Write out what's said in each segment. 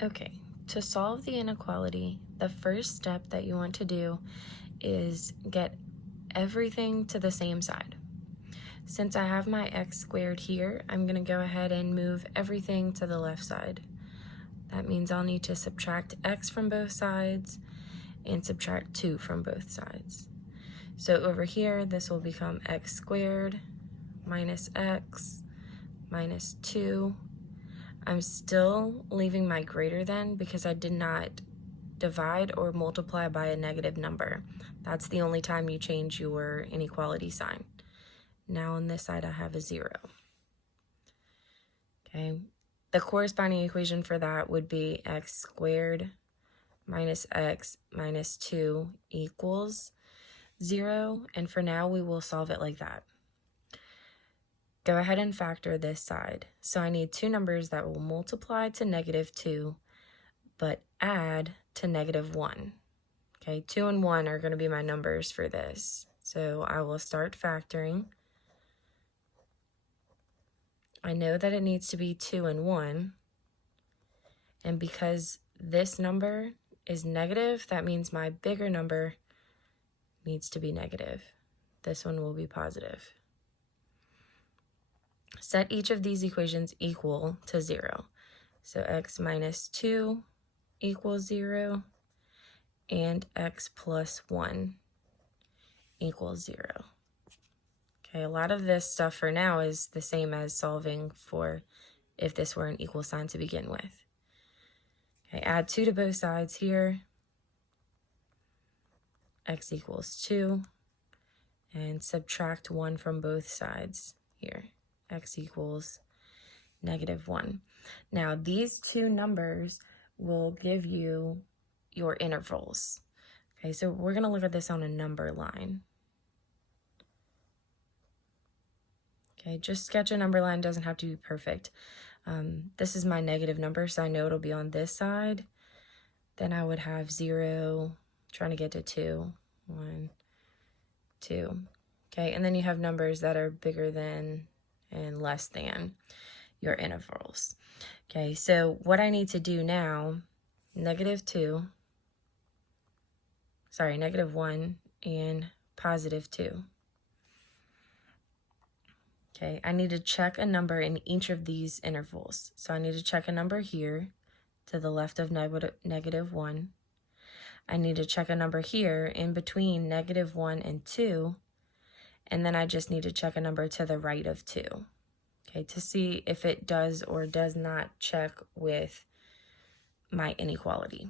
Okay, to solve the inequality, the first step that you want to do is get everything to the same side. Since I have my x squared here, I'm going to go ahead and move everything to the left side. That means I'll need to subtract x from both sides and subtract 2 from both sides. So over here, this will become x squared minus x minus 2. I'm still leaving my greater than because I did not divide or multiply by a negative number. That's the only time you change your inequality sign. Now on this side I have a 0. Okay, the corresponding equation for that would be x squared minus x minus 2 equals 0, and for now we will solve it like that. Go ahead and factor this side. So I need two numbers that will multiply to negative 2, but add to negative 1. Okay, 2 and 1 are going to be my numbers for this. So I will start factoring. I know that it needs to be 2 and 1. And because this number is negative, that means my bigger number needs to be negative. This one will be positive. Set each of these equations equal to 0. So x minus 2 equals 0, and x plus 1 equals 0. Okay, a lot of this stuff for now is the same as solving for if this were an equal sign to begin with. Okay, add 2 to both sides here. X equals 2. And subtract 1 from both sides here. X equals negative 1. Now, these two numbers will give you your intervals. Okay, so we're going to look at this on a number line. Okay, just sketch a number line, doesn't have to be perfect. This is my negative number, so I know it'll be on this side. Then I would have 0, trying to get to 2, 1, 2. Okay, and then you have numbers that are bigger than and less than your intervals. Okay, so what I need to do now, negative 1 and positive 2. Okay, I need to check a number in each of these intervals. So I need to check a number here to the left of negative 1. I need to check a number here in between negative 1 and 2. And then I just need to check a number to the right of 2. Okay, to see if it does or does not check with my inequality.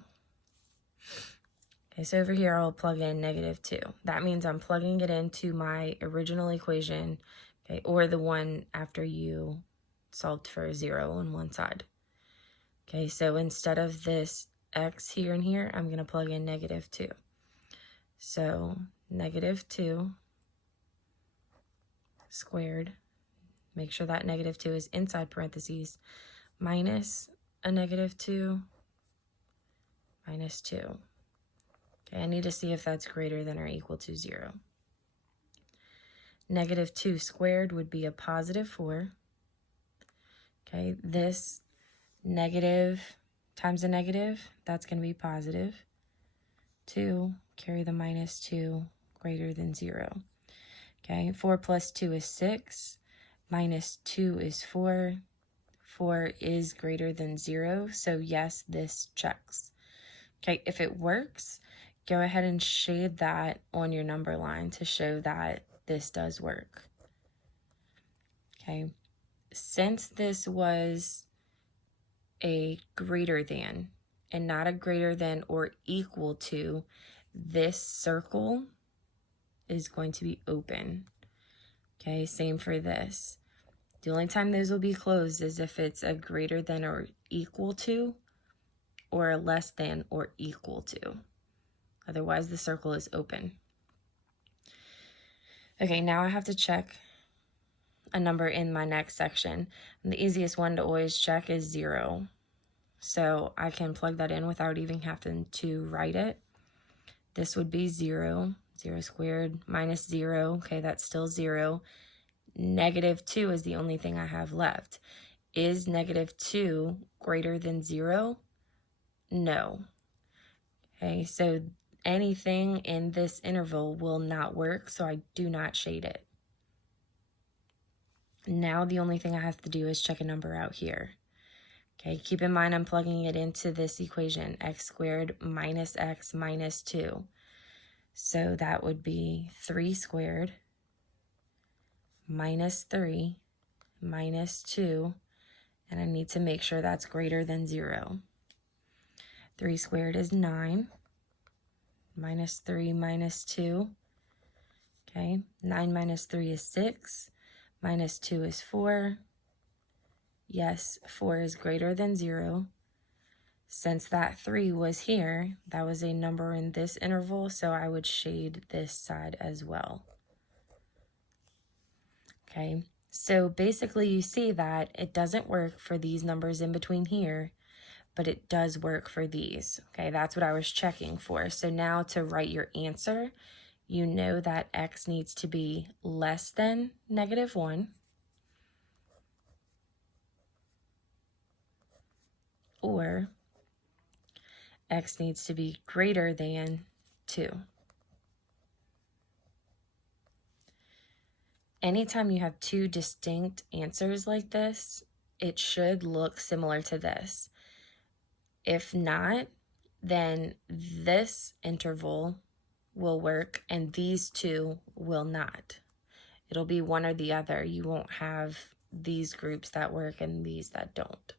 Okay, so over here I'll plug in negative 2. That means I'm plugging it into my original equation, okay, or the one after you solved for 0 on one side. Okay, so instead of this x here and here, I'm going to plug in negative 2. So negative 2 squared, make sure that negative 2 is inside parentheses, minus a negative 2 minus 2. Okay, I need to see if that's greater than or equal to 0. Negative 2 squared would be a positive 4. Okay, this negative times a negative, that's going to be positive. 2, carry the minus 2, greater than 0. Okay, 4 plus 2 is 6, minus 2 is 4. 4 is greater than 0, so yes, this checks. Okay, if it works, go ahead and shade that on your number line to show that this does work. Okay, since this was a greater than and not a greater than or equal to, this circle is going to be open. Okay, same for this. The only time those will be closed is if it's a greater than or equal to or a less than or equal to. Otherwise, the circle is open. Okay, now I have to check a number in my next section. And the easiest one to always check is 0. So I can plug that in without even having to write it. This would be 0. 0 squared minus 0. Okay, that's still 0. Negative 2 is the only thing I have left. Is negative 2 greater than 0? no. Okay, so anything in this interval will not work, so I do not shade it. Now the only thing I have to do is check a number out here. Okay, keep in mind I'm plugging it into this equation, x squared minus x minus 2. So that would be 3 squared minus 3 minus 2, and I need to make sure that's greater than 0. 3 squared is 9, minus 3 minus 2. Okay, 9 minus 3 is 6, minus 2 is 4. Yes, 4 is greater than 0. Since that 3 was here, that was a number in this interval, so I would shade this side as well. Okay, so basically you see that it doesn't work for these numbers in between here, but it does work for these. Okay, that's what I was checking for. So now to write your answer, you know that x needs to be less than -1, or x needs to be greater than 2. Anytime you have two distinct answers like this, it should look similar to this. If not, then this interval will work and these two will not. It'll be one or the other. You won't have these groups that work and these that don't.